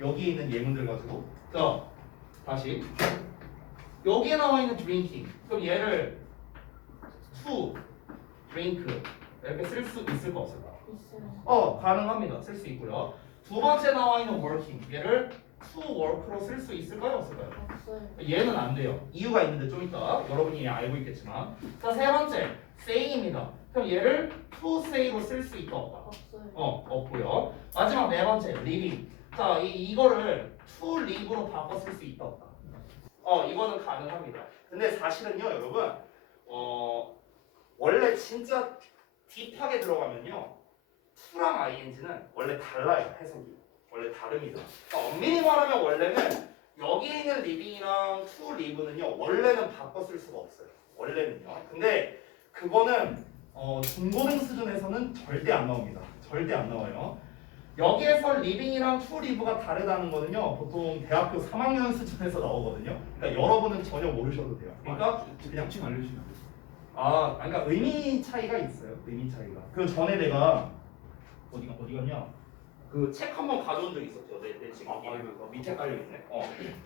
여기에 있는 예문들 가지고. 자, 다시 여기에 나와 있는 drinking. 그럼 얘를 to drink 이렇게 쓸 수 있을까 없을까? 있어요. 가능합니다. 쓸 수 있고요. 두 번째 나와 있는 working. 얘를 to work로 쓸 수 있을까요? 없을까요? 없어요. 얘는 안 돼요. 이유가 있는데 좀 이따 여러분이 알고 있겠지만. 자, 세 번째 say입니다. 그럼 얘를 to say로 쓸 수 있다 없다? 없어요. 없고요. 마지막 네 번째 living. 자, 이거를 to live로 바꿔 쓸 수 있다 없다? 이거는 가능합니다. 근데 사실은요, 여러분, 원래 진짜 딥하게 들어가면요, to랑 ing는 원래 달라요, 해석이. 원래 다릅니다. 그러니까 엄밀히 말하면 원래는 여기에 있는 living이랑 to live는요, 원래는 바꿔 쓸 수가 없어요. 원래는요. 근데 그거는 중고등 수준에서는 절대 안 나옵니다. 절대 안 나와요. 여기에서 living이랑 to live가 다르다는 거는요, 보통 대학교 3학년 수준에서 나오거든요. 그러니까 여러분은 전혀 모르셔도 돼요. 그러니까 그냥 좀 알려주시면 안 돼요? 그러니까 의미 차이가 있어요. 의미 차이가. 그 전에 내가 어디 갔냐? 그 책 한번 가져온 적 있었죠. 내 지금 밑에 깔려 있네.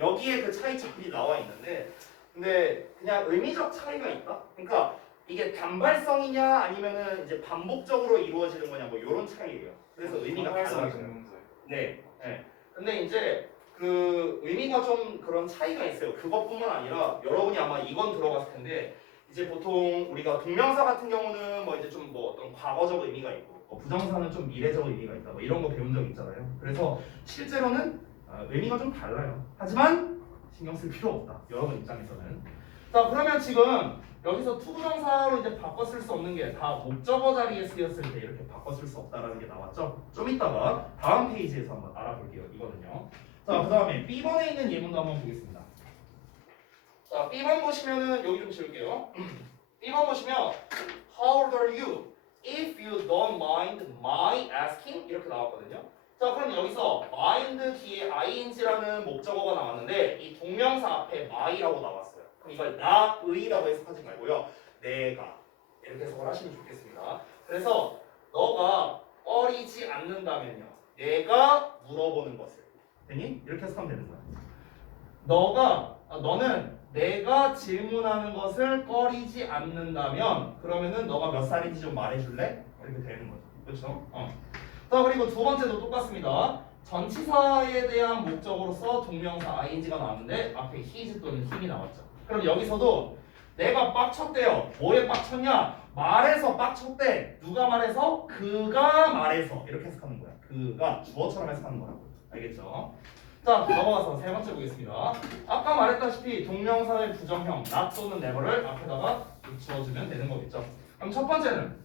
여기에 그 차이점이 나와 있는데, 근데 그냥 의미적 차이가 있다. 그러니까 이게 단발성이냐 아니면은 이제 반복적으로 이루어지는 거냐 뭐 이런 차이예요. 그래서 의미가 달라요. 네. 근데 이제 그 의미가 좀 그런 차이가 있어요. 그것뿐만 아니라 여러분이 아마 이건 들어봤을 텐데, 이제 보통 우리가 동명사 같은 경우는 뭐 이제 좀 뭐 어떤 과거적 의미가 있고, 부정사는 좀 미래적 의미가 있다. 뭐 이런 거 배운 적 있잖아요. 그래서 실제로는 의미가 좀 달라요. 하지만 신경 쓸 필요 없다. 여러분 입장에서는. 자, 그러면 지금 여기서 투부정사로 이제 바꿔 쓸 수 없는 게 다 목적어 자리에 쓰였을 때 이렇게 바꿔 쓸 수 없다라는 게 나왔죠. 좀 이따가 다음 페이지에서 한번 알아볼게요. 이거는요. 자, 그 다음에 B번에 있는 예문도 한번 보겠습니다. 자, B번 보시면은 여기 좀 지울게요. B번 보시면 How old are you? If you don't mind my asking 이렇게 나왔거든요. 자, 그럼 여기서 mind 뒤에 ing라는 목적어가 나왔는데 이 동명사 앞에 my라고 나왔어요. 그럼 이걸 나의라고 해석하지 말고요. 내가 이렇게 해석을 하시면 좋겠습니다. 그래서 너가 꺼리지 않는다면요. 내가 물어보는 것을. 됐니? 이렇게 해석하면 되는 거야. 너는 내가 질문하는 것을 꺼리지 않는다면 그러면은 너가 몇 살인지 좀 말해줄래? 이렇게 되는 거죠. 그렇죠? 자, 그리고 두 번째도 똑같습니다. 전치사에 대한 목적으로서 동명사 ing가 나왔는데 앞에 his 또는 him이 나왔죠. 그럼 여기서도 내가 빡쳤대요. 뭐에 빡쳤냐? 말해서 빡쳤대. 누가 말해서? 그가 말해서. 이렇게 해석하는 거야. 그가 주어처럼 해석하는 거라고. 알겠죠? 자, 넘어가서 세 번째 보겠습니다. 아까 말했다시피 동명사의 부정형 not 또는 never를 앞에다가 붙여주면 되는 거겠죠. 그럼 첫 번째는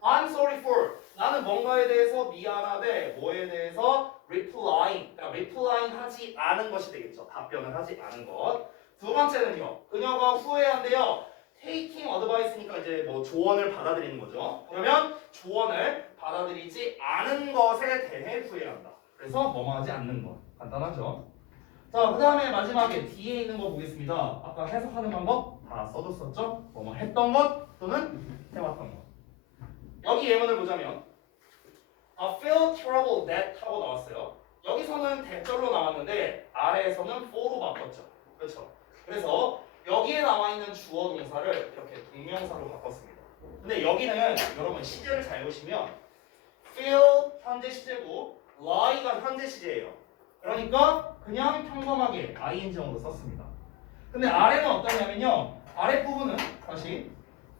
I'm sorry for 나는 뭔가에 대해서 미안하대. 뭐에 대해서? replying 그러니까 replying 하지 않은 것이 되겠죠. 답변을 하지 않은 것. 두 번째는요. 그녀가 후회한대요. taking advice니까 이제 뭐 조언을 받아들이는 거죠. 그러면 조언을 받아들이지 않은 것에 대해 후회한다. 그래서 뭐뭐 하지 않는 것. 간단하죠? 자, 그 다음에 마지막에 뒤에 있는 거 보겠습니다. 아까 해석하는 방법 다 써줬었죠? 뭐뭐 했던 것 또는 해왔던 것. 여기 예문을 보자면 I feel terrible that 하고 나왔어요. 여기서는 대절로 나왔는데 아래에서는 for로 바꿨죠. 그렇죠? 그래서 여기에 나와 있는 주어 동사를 이렇게 동명사로 바꿨습니다. 근데 여기는 여러분 시제를 잘 보시면 feel 현재 시제고 lie가 현재 시제예요. 그러니까 그냥 평범하게 ing형으로 썼습니다. 근데 아래는 어떠냐면요. 아랫부분은 다시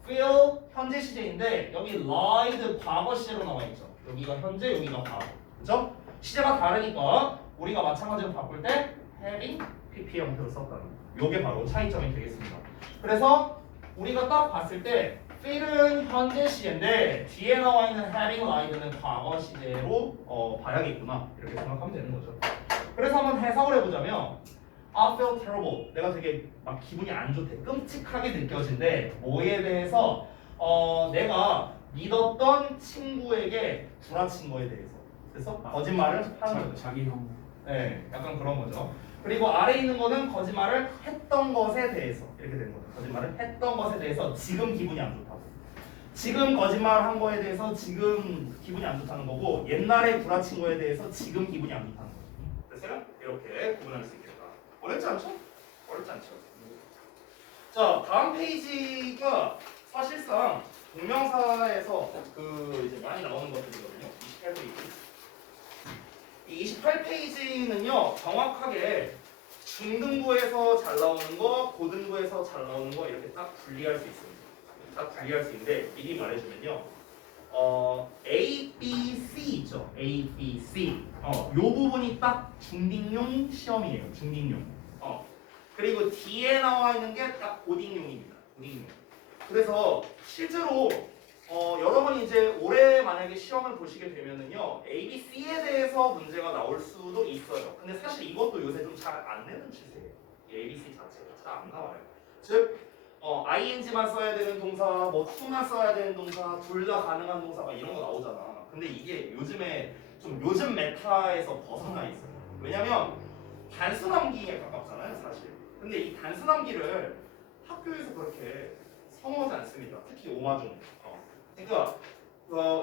feel 현재 시제인데 여기 lied 과거 시제로 나와 있죠. 여기가 현재, 여기가 과거. 그죠? 시제가 다르니까 우리가 마찬가지로 바꿀 때 having pp 형태로 썼다는 요게 바로 차이점이 되겠습니다. 그래서 우리가 딱 봤을 때 feel은 현재 시제인데 뒤에 나와 있는 having lied는 과거 시제로 봐야겠구나 이렇게 생각하면 되는 거죠. 그래서 한번 해석을 해보자면 I feel terrible. 내가 되게 막 기분이 안 좋대. 끔찍하게 느껴진대. 뭐에 대해서? 내가 믿었던 친구에게 구라친 거에 대해서. 그래서 거짓말을 하는 거죠. 자기 형. 네, 약간 그런 거죠. 그리고 아래 있는 거는 거짓말을 했던 것에 대해서 이렇게 되는 거죠. 거짓말을 했던 것에 대해서 지금 기분이 안 좋다고. 지금 거짓말한 거에 대해서 지금 기분이 안 좋다는 거고 옛날에 구라친 거에 대해서 지금 기분이 안 좋다는 거죠. 자, 다음 페이지가 사실상 동명사에서 그 이제 많이 나오는 것들이거든요. 28페이지. 이 28페이지는요, 정확하게 중등부에서 잘 나오는 거, 고등부에서 잘 나오는 거 이렇게 딱 분리할 수 있습니다. 딱 분리할 수 있는데 미리 말해주면요, A, B, C 있죠. A, B, C. 요 부분이 딱 중딩용 시험이에요. 중딩용. 그리고 D에 나와 있는 게 딱 고딩용입니다. 고딩용. 그래서 실제로 여러분이 이제 올해 만약에 시험을 보시게 되면은요, A, B, C에 대해서 문제가 나올 수도 있어요. 근데 사실 이것도 요새 좀 잘 안 내는 추세예요. 이 A, B, C 자체가 잘 안 나와요. 즉, ing만 써야 되는 동사, 뭐 to만 써야 되는 동사, 둘 다 가능한 동사 막 이런 거 나오잖아. 근데 이게 요즘에 좀 요즘 메타에서 벗어나 있어요. 왜냐면 단순함기에 가깝잖아요, 사실. 근데 이 단순함기를 학교에서 그렇게 선호하지 않습니다. 특히 오마중. 그러니까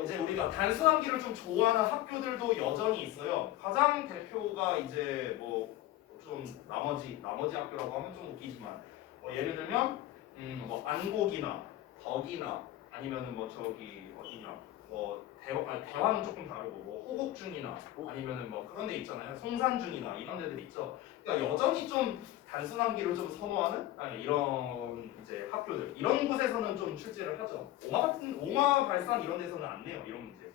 이제 우리가 단순함기를 좀 좋아하는 학교들도 여전히 있어요. 가장 대표가 이제 뭐 좀 나머지 학교라고 하면 좀 웃기지만 예를 들면 뭐 안곡이나 덕이나 아니면은 뭐 저기 어디냐 뭐 대화는 조금 다르고 뭐 호곡중이나 아니면은 뭐 그런 데 있잖아요. 송산중이나 이런 데들 있죠. 그러니까 여전히 좀 단순함기를 좀 선호하는 이런 이제 학교들 이런 곳에서는 좀 출제를 하죠. 옹화 발산 이런 데서는 안 내요 이런 문제.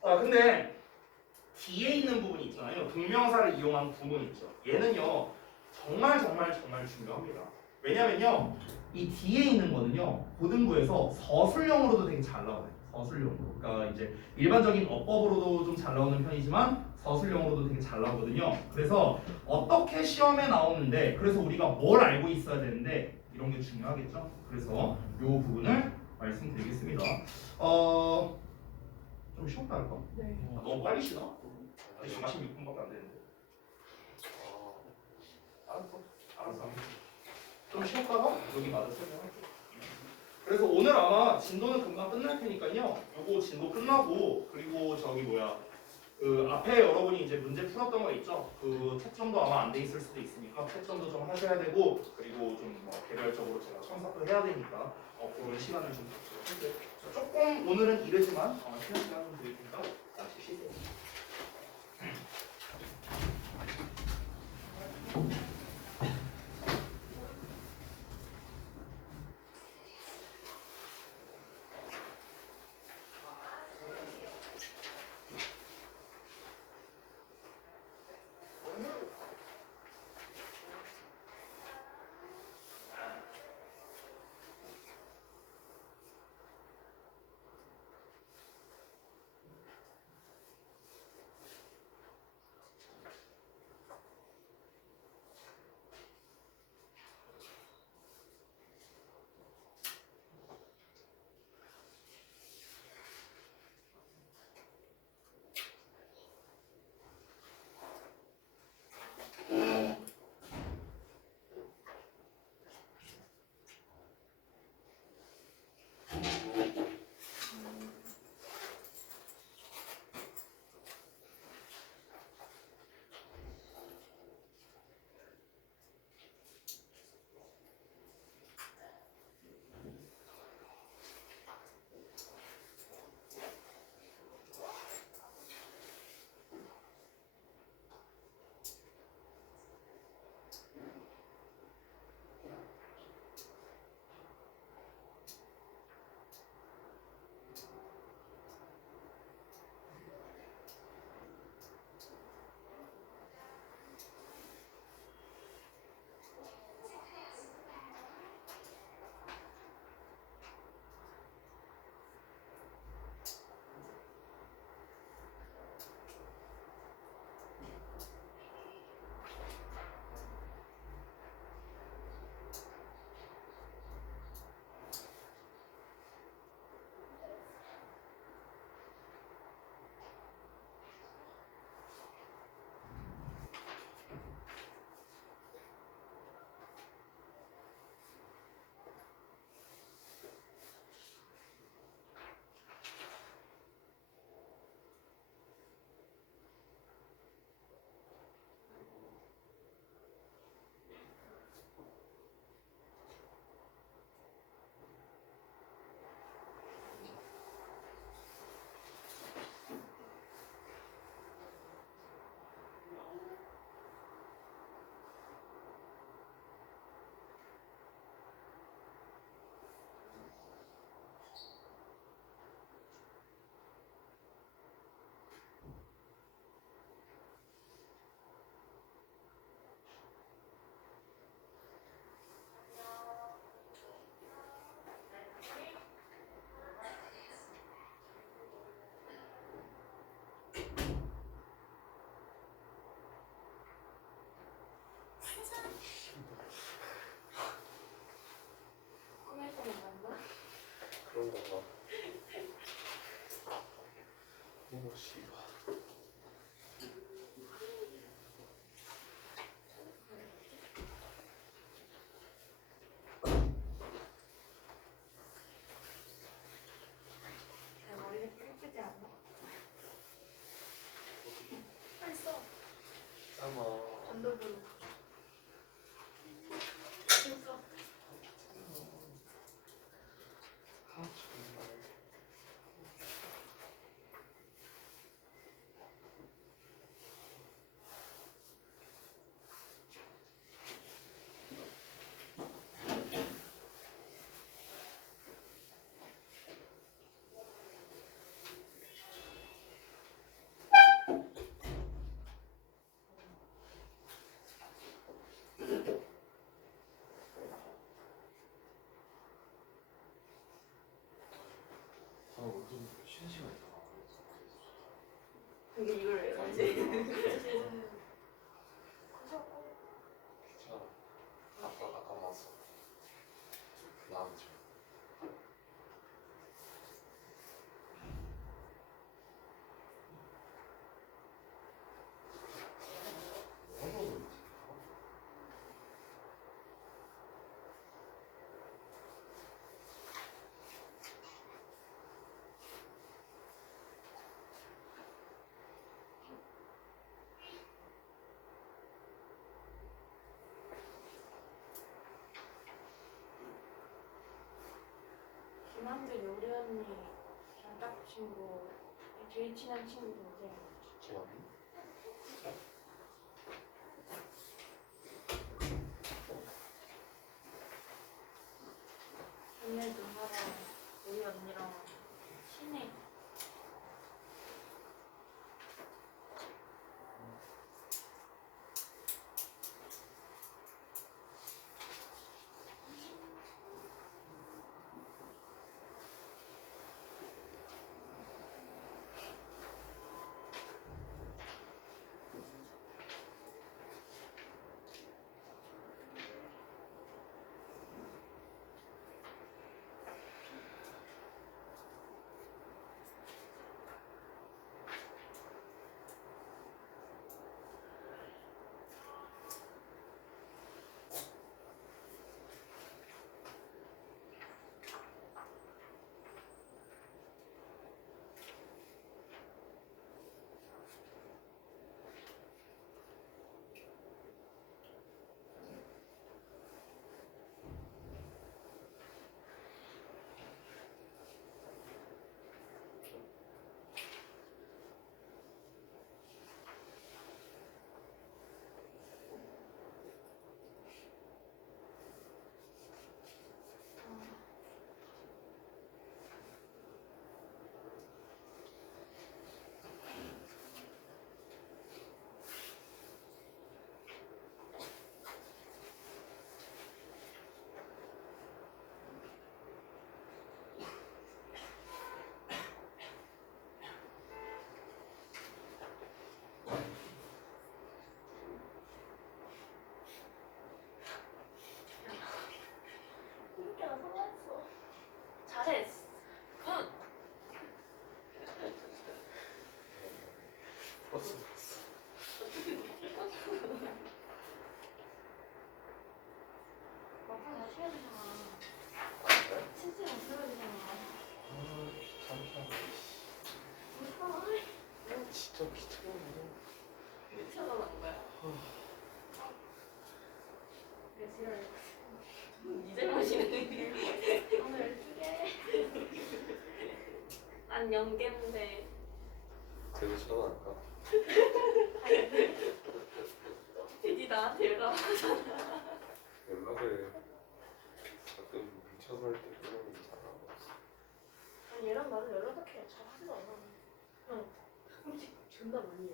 근데 뒤에 있는 부분이 있잖아요. 동명사를 이용한 구문 있죠. 얘는요 정말 중요합니다. 왜냐면요 이 뒤에 있는 거는요 고등부에서 서술형으로도 되게 잘 나와요. 서술형으로. 그러니까 이제 일반적인 어법으로도 좀 잘 나오는 편이지만 서술형으로도 되게 잘 나오거든요. 그래서 어떻게 시험에 나오는데 그래서 우리가 뭘 알고 있어야 되는데 이런 게 중요하겠죠. 그래서 이 부분을 말씀드리겠습니다. 좀 쉬었다 할까? 네. 너무 빨리 쉬나? 아직 46분밖에 안 되는데. 알았어. 좀 쉬었다가 여기 마저 설명할게. 그래서 오늘 아마 진도는 금방 끝날 테니까요. 요거 진도 끝나고 그리고 저기 뭐야 그 앞에 여러분이 이제 문제 풀었던 거 있죠? 그 채점도 아마 안 돼 있을 수도 있으니까 채점도 좀 하셔야 되고 그리고 좀 뭐 개별적으로 제가 첨삭도 해야 되니까 그런 시간을 좀 갖도록 할게요. 조금 오늘은 이르지만 쉬는 시간 좀 드릴 테니까 잠시 쉬세요. 진짜. 쉬는 시간 있잖아. 근데 이걸 왜 가지? 귀찮아. 아까 나왔어. 나왔죠. 김한들 요리 언니 장딱 친구 제일 친한 친구 동생. 지원이? 오늘 누나랑 우리 언니랑 친해. 이렇게 나 성공했어. 잘했어. 굿. 버스 봤어. 막상 다시 해야 되잖아. 아, 그래? 진짜 안 써야 되잖아. 아, 귀찮다. 진짜 귀찮아. 미쳐나간 거야. 내 지랄. 이제 마시네. 오늘 12개. 난 0개인데. 쟤도 전화할까? PD 나한테 연락. 연락을 가끔 뭉쳐서 할 때 그러면 잘하고. 아니 얘랑 나는 연락할게. 잘 하지도 않아. 그냥 가끔씩 존나 많이 해.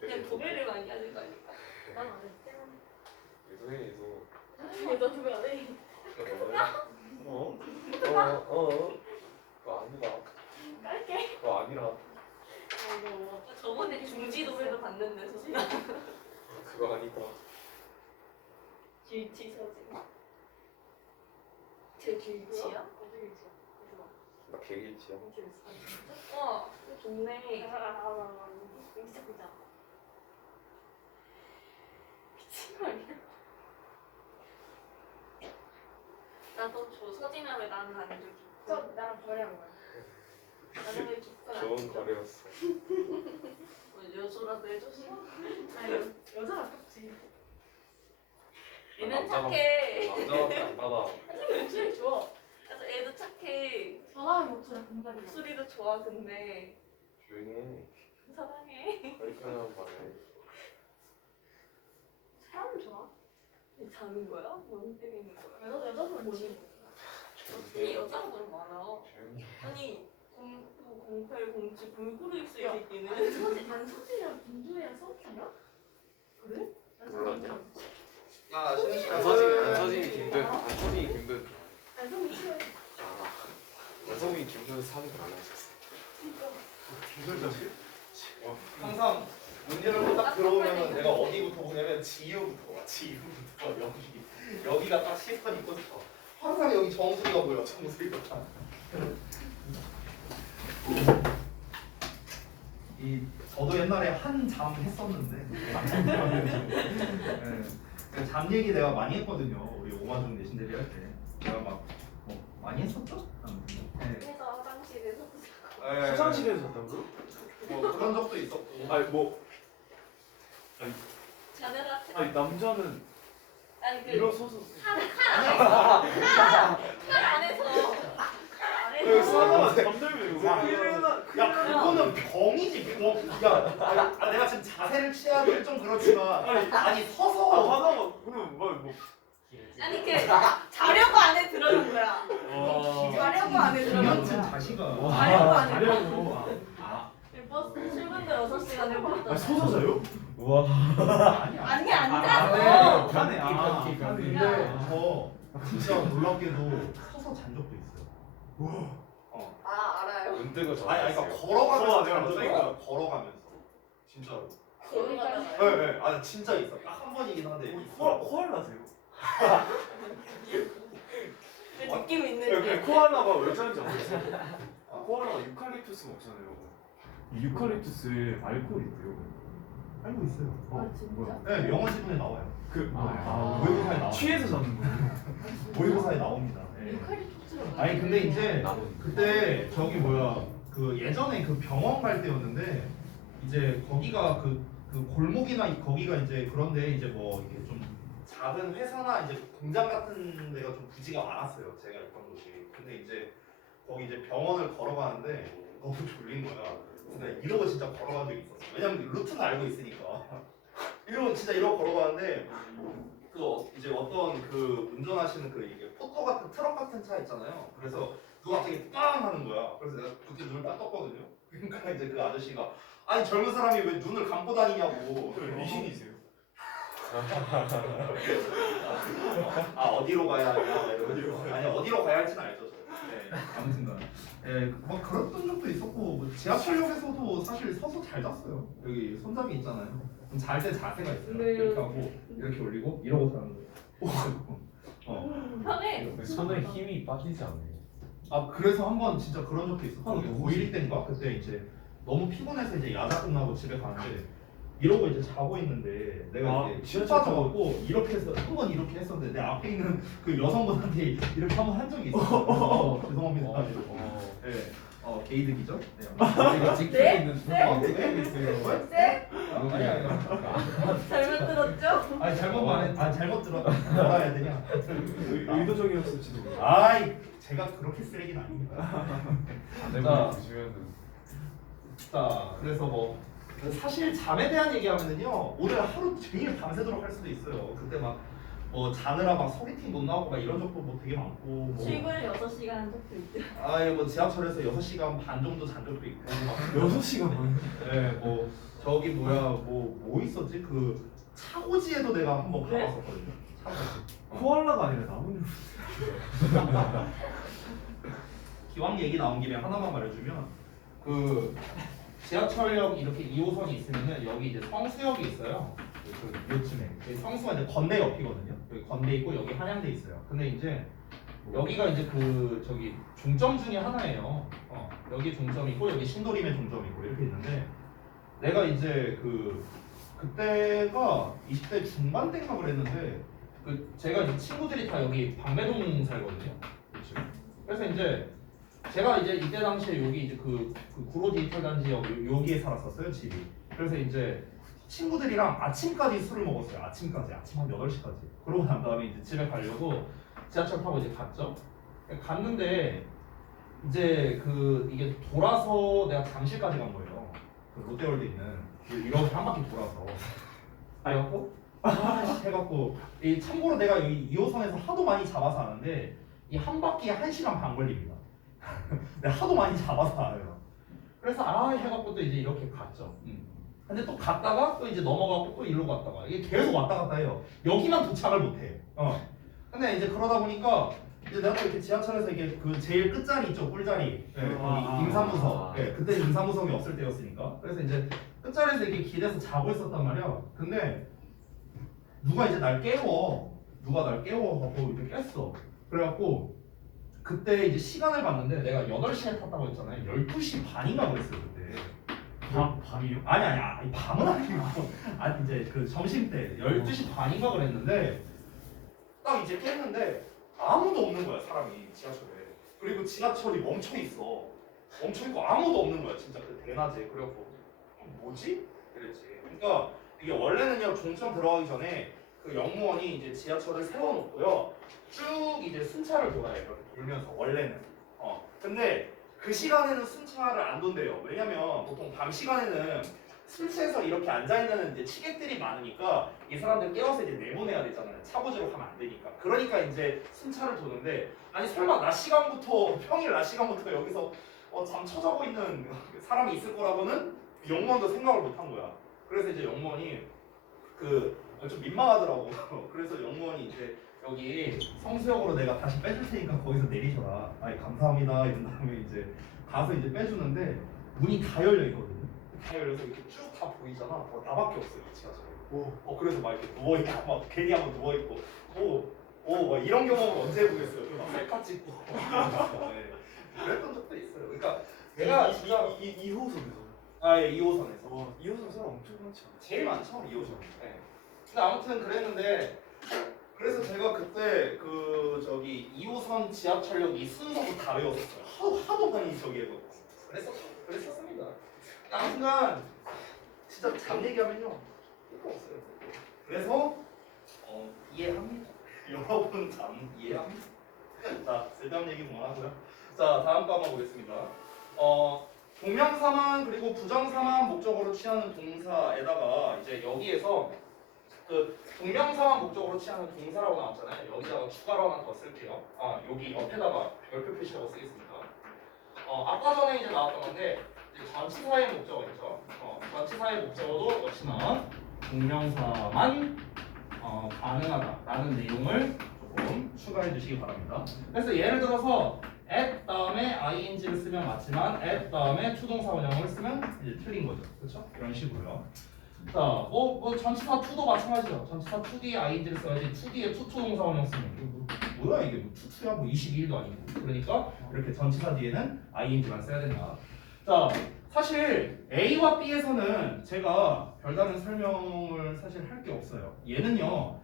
그냥 도배를 많이 하는 거 아닐까? 난 안 해. 얘도 해, 얘도. 너 도배 안 해? 어? 그거 아니라. 깔게. 그거 아니라. 아이고. 저번에 중지 도배도 봤는데 소진아. 그거 아니다. 길치 서진. 제 길치야? 어디 길치야? 나 개길치야. 와, 좋네. 진짜 보자. 미친 거 아니야? 나도 줘. 서진아 왜 나는 안 주기? 나랑 거래한 거야. 나는 왜 기껏 안 좋은 줘? 거래였어. 뭐 여조라도 해줬어? 아니 여자가 아깝지. 얘는 착해. 남자한테 안 받아. 목소리 좋아. 그래서 애도 착해. 사람의 목소리 공감이 목소리도 좋아. 근데 조용히 해. 사랑해. 깔끔한 말해. 사람은 좋아. 자는 거야? 뭔 때리는 거야? 여자분 뭐지? 어떻게 여자분 많아? 조용히 해. 아니 09, 08, 07 골고루 있어 이 새끼는. 안서진이랑 김주혜랑 싸웠나? 그래? 몰랐냐? 야 신은 씨. 안서진이 김도현 안성이 싫어해. 알아. 안성이 김도현 사귀고 안 하셨어. 항상 문제를 딱 들어오면 내가 어디부터 보냐면 지우부터 봐. 지우부터 여기가 딱 시스템 있고 싶어. 항상 여기 정수리가 보여. 정수리가 딱. 이 저도 옛날에 한 잠 했었는데 네. 잠 얘기 내가 많이 했거든요. 우리 오마중 내신 대비 할 때 내가 막 많이 했었죠? 네. 그래서 화장실에서 네. 화장실에서 잤다고요? 뭐 그런 적도 있었고. 아니 뭐 자느라 아니 남자는 아니 그 일어서서 칼 안에서 왜 싸다가 잠들면 야 그거는 병이지 병. 야 내가 지금 자세를 취하기 좀 그렇지만 아니 서서 하다가 그러면 뭐 아니 그 자려고 안에 들어간 거야. 자려고 안에 들어간 김현진 거야. 자식아. 자려고 안에 자려고. 버스 출근도 6시간 해봤다. 서서 자요? 아니 앉아서. 편해. 근데 저 진짜 놀랍게도 서서 잔 적도 있어요. 아 알아요. 은퇴가 아니 그러니까 졌어요. 걸어가면서 내가 잔 적이 그러니까. 있어요. 걸어가면서 진짜로. 걸어가다가. 네. 아 진짜 있어. 딱 한 번이긴 한데. 코알라세요? 느낌 있는 그냥 게. 코알라가 왜 자는지 아세요? 코알라가 유칼립투스 먹잖아요. 이 유칼립투스에 알코올이 있대요. 알고 있어요. 아 진짜? 네 영어 지문에 나와요. 모의고사에 나와요. 취해서 자는 거예요. 모의고사에 나옵니다. 네. 유칼립투스로. 아니 근데 이제 나는 그때 저기 뭐야 그 예전에 그 병원 갈 때였는데 이제 거기가 그 골목이나 거기가 이제 그런데 이제 뭐 이게 좀 작은 회사나 이제 공장 같은 데가 좀 부지가 많았어요. 제가 있던 곳이. 근데 이제 거기 이제 병원을 걸어가는데 너무 졸린 거야. 근데 이러고 진짜 걸어간 적이 있었어. 왜냐면 루트는 알고 있으니까. 이러고 진짜 이러고 걸어가는데 그 이제 어떤 그 운전하시는 그 이게 포터 같은 트럭 같은 차 있잖아요. 그래서 누가 갑자기 빵 하는 거야. 그래서 내가 그때 눈을 딱 떴거든요. 그러니까 이제 그 아저씨가 아니 젊은 사람이 왜 눈을 감고 다니냐고. 미신이세요? 아 어디로 가야 하냐 이러면서 아니 어디로 가야 할지는 알죠. 네, 아무튼간 뭐 그랬던 적도 있었고 뭐 지하철역에서도 사실 서서 잘 잤어요. 여기 손잡이 있잖아요. 잘 때 자세가 있어요. 네. 이렇게 하고 이렇게 올리고 이러고 자는 거예요. 편해. 손에 힘이 빠지지 않아요. 아 그래서 한번 진짜 그런 적도 있었어. 고1 때인가 그때 이제 너무 피곤해서 이제 야자 끝나고 집에 가는데 이러고 이제 자고 있는데 내가 이제 침 빠져갖고 이렇게 해서 한 번 이렇게 했었는데 내 앞에 있는 그 여성분한테 이렇게 한 번 한 적이 있었어. 죄송합니다. 이러고. 네. 게이득이죠? 네. 찍혀 네? 있는 네? 있어요. 쎄? 아니 잘못 들었죠? 아니 잘못 말해. 아 잘못 들어. 뭐라 해야 되냐? 의도적이었을지도 몰라요. 아이 제가 그렇게 쓰레기는 아닙니다. 내가 드시면은 자 그래서 뭐 사실 잠에 대한 얘기하면은요 오늘 하루 종일 밤새도록 할 수도 있어요. 그때 막 뭐 자느라 막 소개팅 못 나오고 막 이런 적도 뭐 되게 많고 뭐 출근을 6시간 한 적도 있죠. 아예 뭐 지하철에서 6시간 반 정도 잔 적도 있고 막 6시간 만에. 네, 뭐 저기 뭐야 뭐 있었지 그 차고지에도 내가 한번 그래? 가봤었거든요. 차고지. 코알라가 아니라 나무늘. 기왕 얘기 나온 김에 하나만 말해주면 그 지하철역 이렇게 2호선이 있으면은 여기 이제 성수역이 있어요. 그 요쯤에 여기 성수가 이제 건대 옆이거든요. 여기 건대 있고 여기 한양대 있어요. 근데 이제 여기가 이제 그 저기 종점 중에 하나예요. 여기 종점이 있고 여기 신도림에 종점이 있고 이렇게 있는데 내가 이제 그때가 20대 중반 때인가 그랬는데 그 제가 이제 친구들이 다 여기 방배동 살거든요. 요즘에. 그래서 이제 제가 이제 이때 당시에 여기 이제 그 구로 디지털 단지역 여기에 살았었어요 집이. 그래서 이제 친구들이랑 아침까지 술을 먹었어요. 아침까지. 아침 한 8시까지. 그러고 난 다음에 이제 집에 가려고 지하철 타고 이제 갔죠. 갔는데 이제 그 이게 돌아서 내가 잠실까지 간 거예요. 그 롯데월드 있는 이렇게 한 바퀴 돌아서 해갖고 해갖고 이 참고로 내가 이 2호선에서 하도 많이 잡아서 아는데 이 한 바퀴에 1시간 반 걸립니다. 내가 하도 많이 잡아서 알아요. 그래서 해갖고 또 이제 이렇게 갔죠. 근데 또 갔다가 또 이제 넘어가고 또 일로 갔다가 이게 계속 왔다 갔다 해요. 여기만 도착을 못해. 근데 이제 그러다 보니까 이제 내가 또 이렇게 지하철에서 이게 그 제일 끝자리 있죠, 꿀자리. 거기 임산부석. 그때 임산부석이 없을 때였으니까. 그래서 이제 끝자리에서 이렇게 기대서 자고 있었단 말이야. 근데 누가 이제 날 깨워. 누가 날 깨워갖고 이렇게 깼어. 그래갖고 그때 이제 시간을 봤는데 내가 8시에 탔다고 했잖아요. 12시 반인가 그랬어요 그때. 밤이요? 아니 밤은 아니고 아니 이제 그 점심 때 12시 반인가 그랬는데 딱 이제 깼는데 아무도 없는 거야 사람이 지하철에. 그리고 지하철이 멈춰 있어. 멈춰 있고 아무도 없는 거야 진짜 그 대낮에. 그래갖고 뭐지? 그랬지. 그러니까 이게 원래는요 종점 들어가기 전에 그 역무원이 이제 지하철을 세워놓고요 쭉 이제 순찰을 돌아요. 이렇게 돌면서 원래는. 근데 그 시간에는 순찰을 안 돈대요. 왜냐면 보통 밤 시간에는 술 취해서 이렇게 앉아있는 이제 취객들이 많으니까 이 사람들 깨워서 이제 내보내야 되잖아요. 차고지로 가면 안 되니까. 그러니까 이제 순찰을 도는데 아니 설마 낮 시간부터 평일 낮 시간부터 여기서 잠 쳐자고 있는 사람이 있을 거라고는 영무원도 생각을 못 한 거야. 그래서 이제 영무원이 좀 민망하더라고. 그래서 영무원이 이제 여기 성수역으로 내가 다시 빼줄 테니까 거기서 내리셔라. 아니 감사합니다. 이런 다음에 이제 가서 이제 빼주는데 문이 다 열려 있거든요. 다 열려서 이렇게 쭉 다 보이잖아. 나밖에 없어요 지하철에. 그래서 막 이렇게 누워 있고 막 괜히 한번 누워 있고 막 이런 경험을 언제 해보겠어요. 막 셀카 찍고. 네. 그랬던 적도 있어요. 그러니까 내가 진짜 2호선에서. 예, 2호선에서. 2호선 사람 엄청 많지 않아요? 제일 많죠 2호선. 네. 근데 아무튼 그랬는데. 그래서 제가 그때 2호선 지하철역 이 순서도 다 외웠었어요. 하도 많이 저기 해서 그랬었습니다. 아무튼간 진짜 잠 얘기하면요 끝도 없어요. 그래서 이해합니다. 여러분 잠 이해합니다. 자 쓸데없는 얘기 그만하고요. 자 다음 거 한번 보겠습니다. 동명사만 그리고 부정사만 목적어로 취하는 동사에다가 이제 여기에서 그 동명사만 목적으로 취하는 동사라고 나왔잖아요. 여기다가 추가로 하나 더 쓸게요. 여기 옆에다가 별표 표시라고 쓰겠습니다. 아까 전에 이제 나왔던 건데 이제 전치사의 목적어 있죠. 전치사의 목적어도 역시나 동명사만 가능하다라는 내용을 조금 추가해 주시기 바랍니다. 그래서 예를 들어서 at 다음에 ing를 쓰면 맞지만 at 다음에 추동사 원형을 쓰면 이제 틀린 거죠. 그렇죠? 이런 식으로요. 자, 뭐 전치사 to도 마찬가지죠. 전치사 to 뒤에 ing를 써야지 to 뒤에 to 동사 원형 쓰면 뭐야 이게 뭐 투투야 뭐 22일도 아니고. 그러니까 이렇게 전치사 뒤에는 ing만 써야 된다. 자, 사실 A와 B에서는 제가 별다른 설명을 사실 할 게 없어요. 얘는요.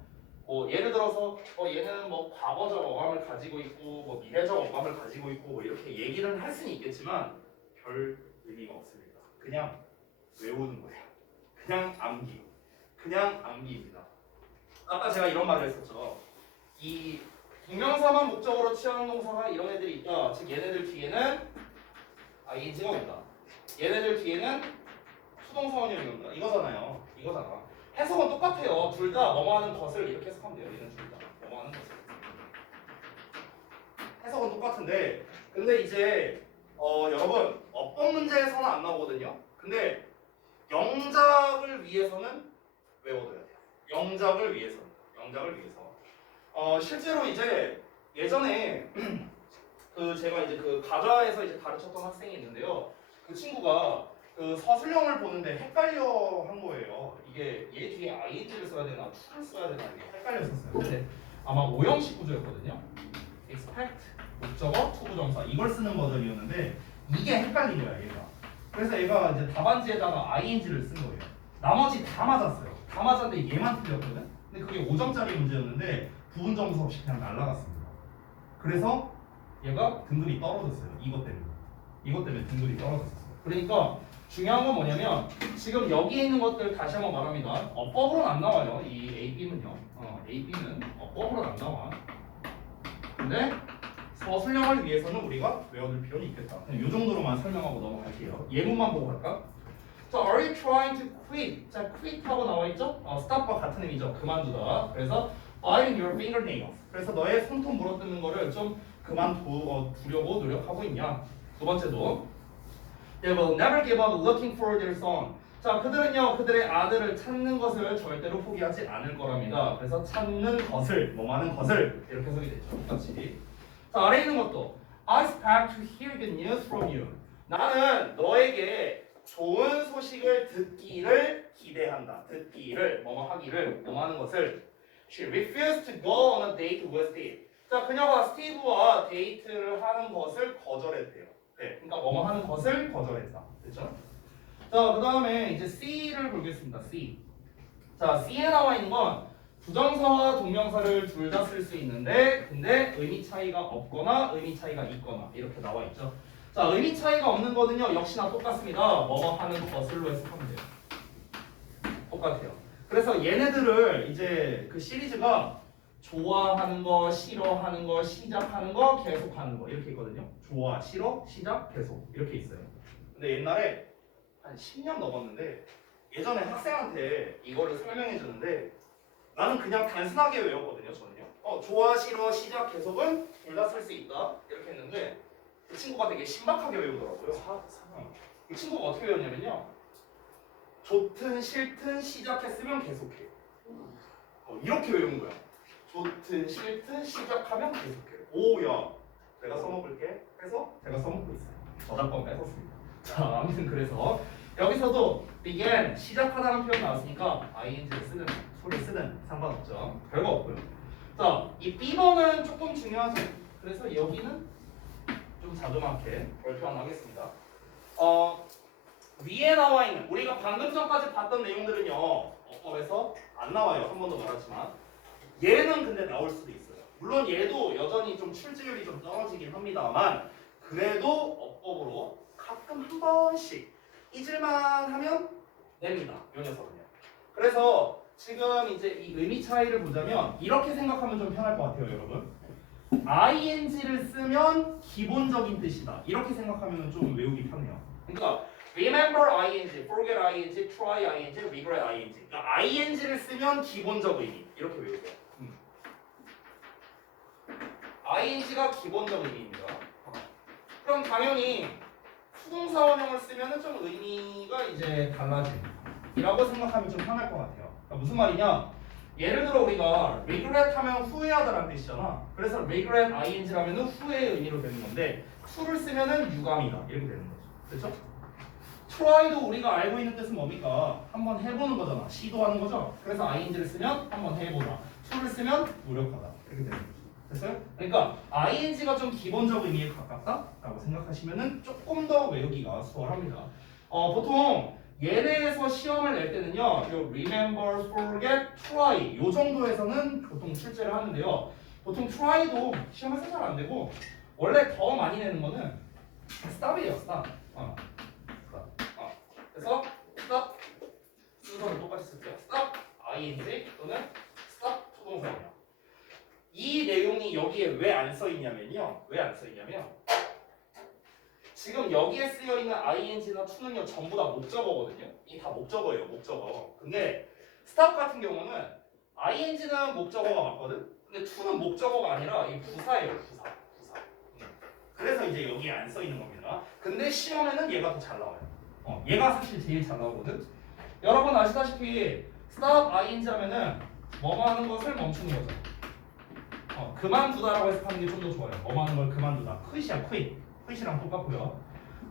예를 들어서 얘는 뭐 과거적 어감을 가지고 있고 뭐 미래적 어감을 가지고 있고 뭐 이렇게 얘기를 할 수는 있겠지만 별 의미가 없습니다. 그냥 외우는 거예요. 그냥 암기입니다. 아까 제가 이런 말을 했었죠. 이 동명사만 목적으로 취하는 동사가 이런 애들이 있다. 즉 얘네들 뒤에는 ing가 온다. 얘네들 뒤에는 수동사 원형이 온다. 이거잖아요. 해석은 똑같아요. 둘 다 뭐뭐하는 것을 이렇게 해석하면 돼요. 얘는 둘 다 뭐뭐하는 것을. 해석은 똑같은데 근데 이제 여러분 어법 문제에서는 안 나오거든요. 근데 영작을 위해서는 외워둬야 돼요. 영작을 위해서. 실제로 이제 예전에 제가 이제 가좌에서 이제 가르쳤던 학생이 있는데요. 그 친구가 서술형을 보는데 헷갈려 한 거예요. 이게 얘 뒤에 ing를 써야 되나 to를 써야 되나 이게 헷갈렸었어요. 근데 아마 오형식 구조였거든요. expect, 목적어, to 부정사 이걸 쓰는 버전이었는데 이게 헷갈린 거야 얘가. 그래서 얘가 이제 답안지에다가 ing를 쓴 거예요. 나머지 다 맞았어요. 다 맞았는데 얘만 틀렸거든. 근데 그게 5점짜리 문제였는데 부분 점수 없이 그냥 날라갔습니다. 그래서 얘가 등급이 떨어졌어요. 이것 때문에 등급이 떨어졌어요. 그러니까 중요한 건 뭐냐면 지금 여기에 있는 것들 다시 한번 말합니다. 어법으로는 안 나와요. 이 A, B는요. A, B는 어법으로는 안 나와. 근데 서술형을 위해서는 우리가 외워둘 필요는 있겠다. 그냥 이 정도로만 설명하고 넘어갈게요. 예문만 보고 갈까? 자, are you trying to quit? 자, quit 하고 나와 있죠? stop과 같은 의미죠. 그만두다. 그래서 biting your fingernails. 그래서 너의 손톱 물어뜯는 거를 좀 그만두려고 노력하고 있냐? 두 번째도 they will never give up looking for their son. 자, 그들은요, 그들의 아들을 찾는 것을 절대로 포기하지 않을 거랍니다. 그래서 찾는 것을, 뭐하는 것을 이렇게 해석이 되죠. 똑같이. 자, 아래 있는 것도 I expect to hear good news from you. 나는 너에게 좋은 소식을 듣기를 기대한다. 듣기를, 뭐뭐 하기를, 뭐하는 것을. She refused to go on a date with Steve. 자, 그녀가 스티브와 데이트를 하는 것을 거절했대요. 네, 그러니까 뭐뭐 하는 것을 거절했다. 됐죠? 자, 그 다음에 이제 C를 보겠습니다. C. 자, C에 나와 있는 건 부정사와 동명사를 둘 다 쓸 수 있는데 근데 의미 차이가 없거나 의미 차이가 있거나 이렇게 나와 있죠. 자, 의미 차이가 없는 거는요 역시나 똑같습니다. 뭐뭐 하는 것을로 해석하면 돼요. 똑같아요. 그래서 얘네들을 이제 그 시리즈가 좋아하는 거, 싫어하는 거, 시작하는 거, 계속하는 거 이렇게 있거든요. 좋아, 싫어, 시작, 계속 이렇게 있어요. 근데 옛날에 한 10년 넘었는데 예전에 학생한테 이거를 설명해 주는데 나는 그냥 단순하게 외웠거든요. 저는요. 좋아, 싫어, 시작, 계속은 둘 다 쓸 수 있다 이렇게 했는데 그 친구가 되게 신박하게 외우더라고요. 그 친구가 어떻게 외웠냐면요. 좋든 싫든 시작했으면 계속해. 이렇게 외운 거야. 좋든 싫든 시작하면 계속해. 오야, 내가 써먹을게. 해서 제가 써먹고 있어요. 저작권 뺏었습니다. 자, 아무튼 그래서 여기서도 begin 시작하다는 표현 나왔으니까 ing를 쓰든 소를 쓰든 상관없죠. 별거 없고요. 자, 이 B번은 조금 중요하죠. 그래서 여기는 좀 자그맣게 별표 안 하겠습니다. 위에 나와 있는 우리가 방금 전까지 봤던 내용들은요 어법에서 안 나와요. 한 번도 말하지만 얘는 근데 나올 수도 있어요. 물론 얘도 여전히 좀 출제율이 좀 떨어지긴 합니다만 그래도 어법으로 가끔 한 번씩 잊을만 하면 냅니다. 이 녀석은요. 그래서 지금 이제 이 의미 차이를 보자면 이렇게 생각하면 좀 편할 것 같아요, 여러분. ing를 쓰면 기본적인 뜻이다. 이렇게 생각하면 좀 외우기 편해요. 그러니까 remember ing, forget ing, try ing, regret ing. 그러니까 ing를 쓰면 기본적 의미 이렇게 외우세요. ing가 기본적 의미입니다. 그럼 당연히 수동사원형을 쓰면은 좀 의미가 이제 달라집니다.이라고 생각하면 좀 편할 것 같아요. 그러니까 무슨 말이냐? 예를 들어 우리가 regret 하면 후회하다라는 뜻이잖아. 그래서 regret ing라면은 후회의 의미로 되는 건데 to를 쓰면은 유감이다 이렇게 되는 거죠. 그렇죠? try도 우리가 알고 있는 뜻은 뭡니까? 한번 해보는 거잖아. 시도하는 거죠. 그래서 ing를 쓰면 한번 해보다. to를 쓰면 노력하다 이렇게 되는 거죠. 됐어요? 그러니까 ing가 좀 기본적 의미에 가깝다라고 생각하시면은 조금 더 외우기가 수월합니다. 보통 얘네에서 시험을 낼 때는요, 요 remember, forget, try 요 정도에서는 보통 출제를 하는데요. 보통 try도 시험에서 잘 안 되고 원래 더 많이 내는 거는 stop이에요, stop. 그래서 stop 순서를 똑같이 쓸게요. stop ing 또는 stop 수동사원형. 이 내용이 여기에 왜 안 써 있냐면요. 왜 안 써 있냐면 지금 여기에 쓰여 있는 ing나 to는요 전부 다 목적어거든요. 이게 다 목적어예요, 목적어. 근데 stop 같은 경우는 ing는 목적어가 맞거든. 근데 to는 목적어가 아니라 이 부사예요, 부사. 그래서 이제 여기에 안 써 있는 겁니다. 근데 시험에는 얘가 더 잘 나와요. 얘가 사실 제일 잘 나오거든. 여러분 아시다시피 stop ing 하면은 뭐뭐 하는 것을 멈추는 거죠. 그만두다라고 해석하는 게 좀 더 좋아요. 뭐뭐 하는 걸 그만두다. quit이야, quit. quit이랑 똑같고요.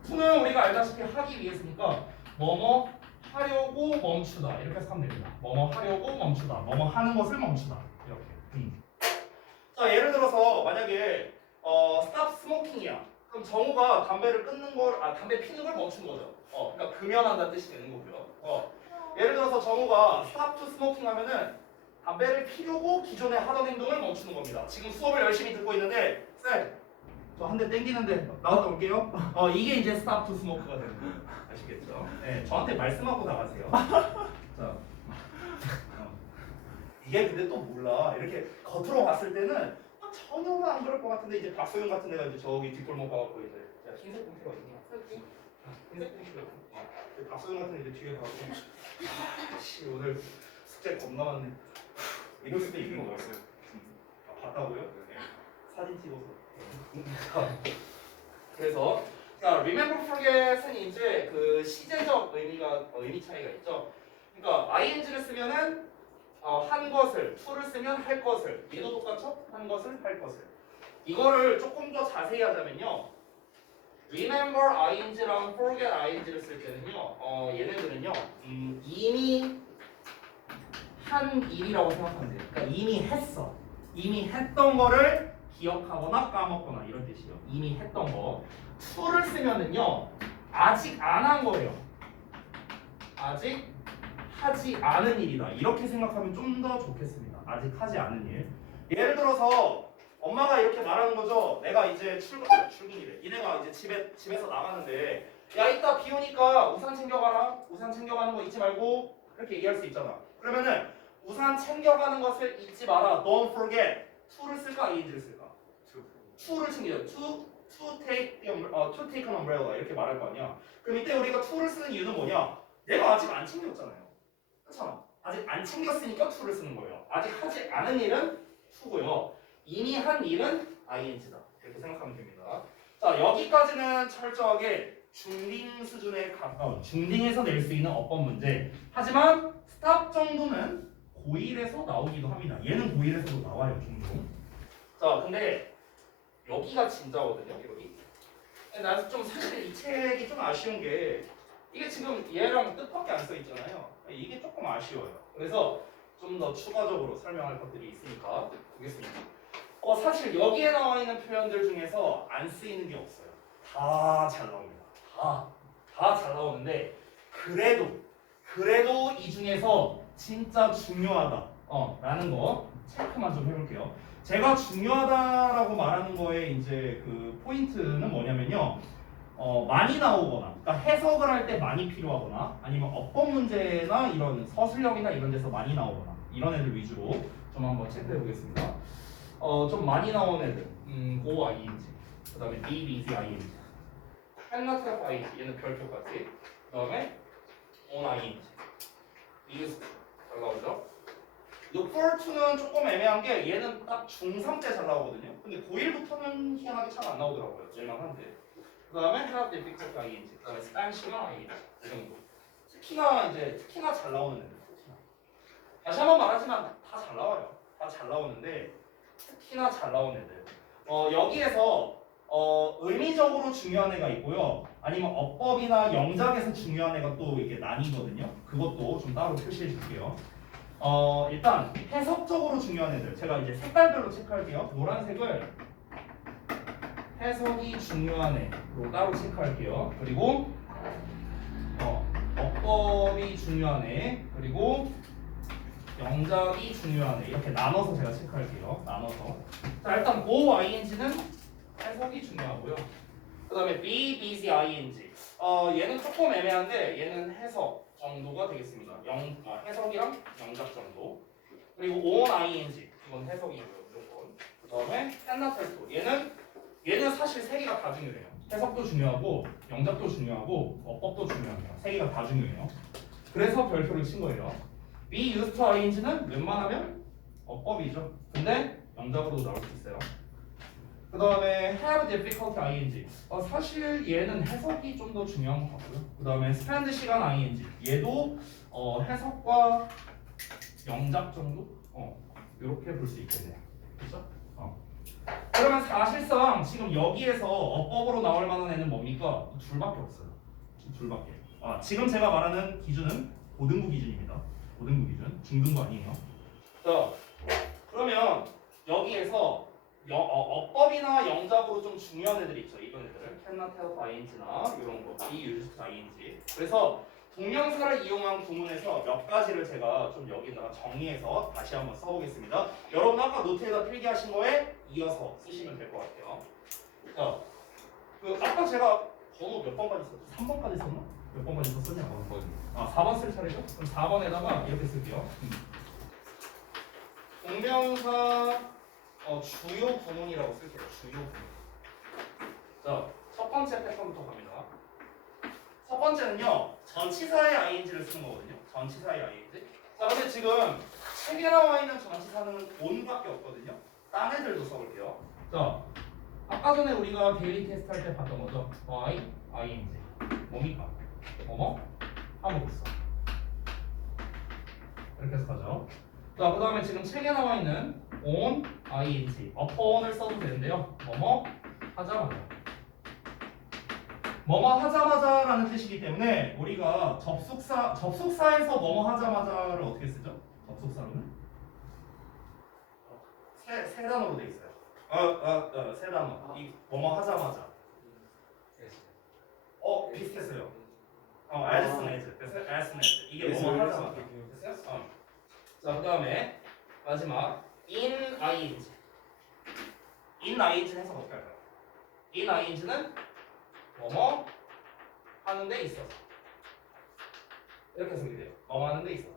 to는 우리가 알다시피 하기 위해서니까 뭐뭐 하려고 멈추다 이렇게 해석하면 됩니다. 뭐뭐 하려고 멈추다. 뭐뭐 하는 것을 멈추다. 이렇게. 자, 예를 들어서 만약에 stop smoking이야. 그럼 정우가 담배를 끊는 걸, 담배 피는 걸 멈춘 거죠. 그러니까 금연한다는 뜻이 되는 거고요. 예를 들어서 정우가 stop to smoking 하면은 담배를 피우고 기존에 하던 행동을 멈추는 겁니다. 지금 수업을 열심히 듣고 있는데 쌤 저 한 대 땡기는데 나갔다 올게요. 이게 이제 stop to smoke가 되는 거예요. 아시겠죠? 네, 저한테 말씀하고 나가세요. 자, 이게 근데 또 몰라. 이렇게 겉으로 봤을 때는 전혀 안 그럴 것 같은데 이제 박소영 같은 애가 이제 저기 뒷골목 가갖고 이제 야, 흰색 봉투가 있냐? 여기. 흰색 봉투가 박소영 같은 애 이제 뒤에 가고 씨 오늘 숙제 겁나 많네. 이럴 수도 있는 거 같아요. 봤다고요? 네. 사진 찍어서. 그래서 자, remember forget은 이제 그 시제적 의미 차이가 있죠. 그러니까 ing를 쓰면은 한 것을, to를 쓰면 할 것을, 얘도 똑같죠? 한 것을, 할 것을. 이거를 조금 더 자세히 하자면요. remember ing랑 forget ing를 쓸 때는요, 얘네들은요, 이미 한 일이라고 생각하면 돼요. 그러니까 이미 했어. 이미 했던 거를 기억하거나 까먹거나 이런 뜻이에요. 이미 했던 거. to를 쓰면은요, 아직 안 한 거예요. 아직 하지 않은 일이다. 이렇게 생각하면 좀 더 좋겠습니다. 아직 하지 않은 일. 예를 들어서 엄마가 이렇게 말하는 거죠. 내가 이제 출근이래. 이내가 이제 집에서 나가는데 야 이따 비 오니까 우산 챙겨가라. 우산 챙겨가는 거 잊지 말고 이렇게 얘기할 수 있잖아. 그러면은 우산 챙겨가는 것을 잊지 마라. Don't forget. to를 쓸까 ing를 쓸까? to를 챙겨. to take an umbrella 이렇게 말할 거 아니야. 그럼 이때 우리가 to를 쓰는 이유는 뭐냐? 내가 아직 안 챙겼잖아요. 그렇잖아. 아직 안 챙겼으니까 to를 쓰는 거예요. 아직 하지 않은 일은 to고요. 이미 한 일은 ing다. 이렇게 생각하면 됩니다. 자, 여기까지는 철저하게 중딩 수준에 가까운 중딩에서 낼 수 있는 어법 문제. 하지만 스탑 정도는 고1에서 나오기도 합니다. 얘는 고1에서도 나와요, 종종. 자, 근데 여기가 진짜거든요, 여기. 나는 좀 사실 이 책이 좀 아쉬운 게 이게 지금 얘랑 뜻밖에 안 써 있잖아요. 이게 조금 아쉬워요. 그래서 좀 더 추가적으로 설명할 것들이 있으니까 보겠습니다. 사실 여기에 나와 있는 표현들 중에서 안 쓰이는 게 없어요. 다 잘 나옵니다. 다 잘 나오는데 그래도 이 중에서 진짜 중요하다 라는 거 체크만 좀 해볼게요. 제가 중요하다라고 말하는 거에 이제 그 포인트는 뭐냐면요. 많이 나오거나, 그러니까 해석을 할 때 많이 필요하거나, 아니면 어법 문제나 이런 서술형이나 이런 데서 많이 나오거나, 이런 애들 위주로 좀 한번 체크해 보겠습니다. 좀 많이 나온 애들, go ing, 그 다음에 be, busy ing, have not have ing, 얘는 별표까지, 그 다음에 on ing, used, 잘 나오죠? look forward to는 조금 애매한 게 얘는 딱 중3 때 잘 나오거든요. 근데 고1부터는 희한하게 잘 안 나오더라고요. 쓸만한데. 그 다음에 have difficult ing, 그 다음에 Spanish가 ing 이 정도. 특히나 잘 나오는 애들. 다시 한번 말하지만 다 잘 나와요. 다 잘 나오는데 특히나 잘 나오는 애들. 여기에서 의미적으로 중요한 애가 있고요. 아니면 어법이나 영작에서 중요한 애가 또 이렇게 나뉘거든요. 그것도 좀 따로 표시해 줄게요. 일단 해석적으로 중요한 애들. 제가 이제 색깔별로 체크할게요. 노란색을 해석이 중요한 애로 따로 체크할게요. 그리고 어법이 중요한 애, 그리고 영작이 중요한 애 이렇게 나눠서 제가 체크할게요. 나눠서. 자, 일단 go ing는 해석이 중요하고요. 그 다음에 be, busy ing. 얘는 조금 애매한데 얘는 해석 정도가 되겠습니다. 해석이랑 영작 정도. 그리고 on ing 이건 해석이고요, 무조건. 그 다음에 have not have to. 얘는 사실 세 개가 다 중요해요. 해석도 중요하고 영작도 중요하고 어법도 중요합니다. 세 개가 다 중요해요. 그래서 별표를 친 거예요. be used to ing는 웬만하면 어법이죠. 근데 영작으로도 나올 수 있어요. 그 다음에 have difficult ing. 사실 얘는 해석이 좀 더 중요한 것 같고요. 그 다음에 spend 시간 ing. 얘도 해석과 영작 정도? 이렇게 볼 수 있겠네요. 그렇죠? 그러면 사실상 지금 여기에서 어법으로 나올 만한 애는 뭡니까? 둘밖에 없어요. 둘밖에. 지금 제가 말하는 기준은 고등부 기준입니다. 고등부 기준. 중등부 아니에요. 자, 그러면 여기에서 어법이나 영작으로 좀 중요한 애들이 있죠. 이런 애들. cannot help ing나 이런 거. be used ing. 그래서 동명사를 이용한 구문에서 몇 가지를 제가 좀 여기다가 정리해서 다시 한번 써보겠습니다. 여러분 아까 노트에다 필기하신 거에 이어서 쓰시면 될 것 같아요. 자, 그 아까 제가 번호 몇 번까지 썼죠? 3번까지 썼나? 몇 번까지 썼냐? 아, 4번 쓸 차례죠? 그럼 4번에다가 이렇게 쓸게요. 동명사 주요 부문이라고 쓸게요. 주요 부문. 자, 첫 번째 패턴부터 갑니다. 첫 번째는요, 전치사의 ing를 쓰는 거거든요. 전치사의 ing. 자, 근데 지금 책에 나와 있는 전치사는 on밖에 없거든요. 딴 애들도 써볼게요. 자, 아까 전에 우리가 데일리 테스트 할 때 봤던 거죠. by, ing. 뭡니까? 뭐뭐? 하고 있어. 이렇게 해서 가죠. 자, 그 다음에 지금 책에 나와 있는 on, ing, upon을 써도 되는데요. 뭐뭐 하자마자. 뭐뭐 하자마자라는 뜻이기 때문에 우리가 접속사에서 뭐뭐 하자마자를 어떻게 쓰죠? 접속사로는 세 단어로 돼 있어요. 세 단어. 이 뭐뭐 하자마자. 비슷했어요. as soon as. 그래서 as soon as. 이게 뭐뭐 하자마자. 됐어요? 자, 그 다음에 마지막 in ing. in ing는 해석 어떻게 할까요? in ing는 뭐뭐 하는 데 있어서. 이렇게 해석이 돼요. 뭐뭐 하는 데 있어서.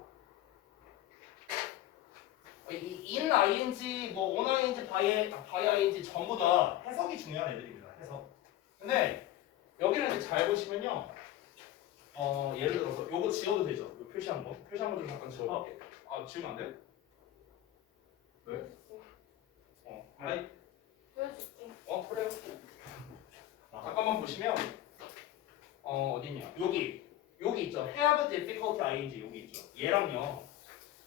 이 in ing, 뭐 on ing, by ing 전부 다 해석이 중요한 애들입니다. 해석. 근데 여기는 이제 잘 보시면요. 예를 들어서 요거 지워도 되죠? 요 표시한 거. 표시한 거 좀 잠깐 지워볼게. 지우면 안 돼? 왜? 아니, 보여줄게. 그래요. 잠깐만 보시면 어디냐? 여기 있죠. have difficulty ing 여기 있죠. 얘랑요.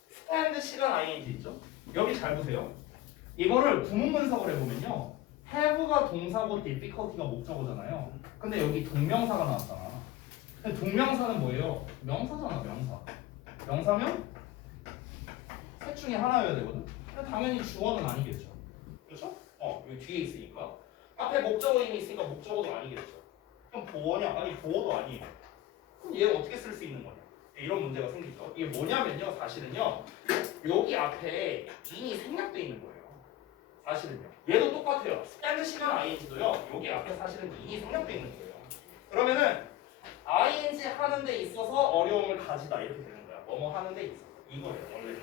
spend 시간 ing 있죠. 여기 잘 보세요. 이거를 구문 분석을 해보면요. have가 동사고 difficulty가 목적어잖아요. 근데 여기 동명사가 나왔잖아. 근데 동명사는 뭐예요? 명사잖아, 명사. 명사면 셋 중에 하나여야 되거든. 근데 당연히 주어는 아니겠죠. 그렇죠? 여기 뒤에 있으니까. 앞에 목적어 이미 있으니까 목적어도 아니겠죠. 그럼 보어냐? 아니 보어도 아니에요. 그럼 얘 어떻게 쓸 수 있는 거냐? 이런 문제가 생기죠. 이게 뭐냐면요, 사실은요. 여기 앞에 in이 생략돼 있는 거예요. 사실은요. 얘도 똑같아요. spend 시간 ing도요. 여기 앞에 사실은 in이 생략돼 있는 거예요. 그러면은 ing 하는 데 있어서 어려움을 가지다 이렇게 되는 거야. 뭐뭐 하는 데 있어서. 이거예요, 원래.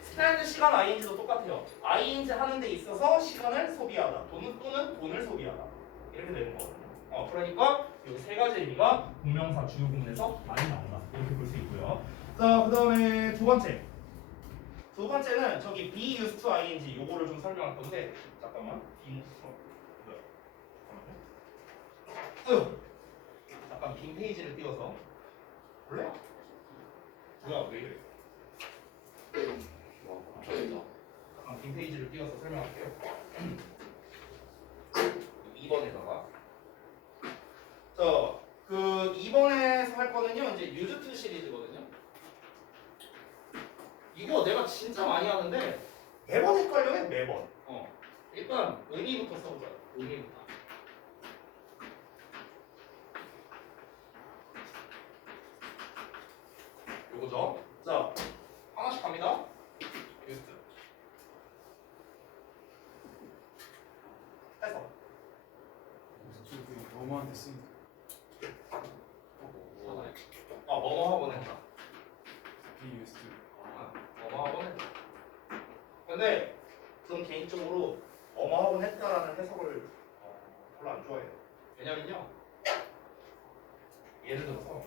spend 시간 ing도 똑같아요. ing 하는 데 있어서 시간을 소비하다. 또는 돈을 소비하다. 이렇게 되는 거거든요. 그러니까 이 세 가지 의미가 동명사 주요 부문에서 많이 나온다. 이렇게 볼 수 있고요. 자, 그 다음에 두 번째는 저기 be used to ing 요거를 좀 설명할 건데 잠깐만. 잠깐 빈 페이지를 띄워서 볼래? 뭐야 왜 이래? 잠깐 빈 페이지를 띄워서 설명할게요. 2번에다가 그 2번에서 할 거는요 이제 유즈투 시리즈거든요. 이거 내가 진짜 많이 하는데 매번 헷갈려요 매번. 일단 의미부터 써보자. 의미부터. 요거죠. 자, 하나씩 갑니다. 유스트. 해서. 뭐뭐한테 쓰는 뭐뭐 하고 낸다. 비유스. 뭐뭐 하고 낸다. 근데 저는 개인적으로 뭐뭐 하고 했다라는 해석을 별로 안 좋아해요. 왜냐면요. 예를 들어서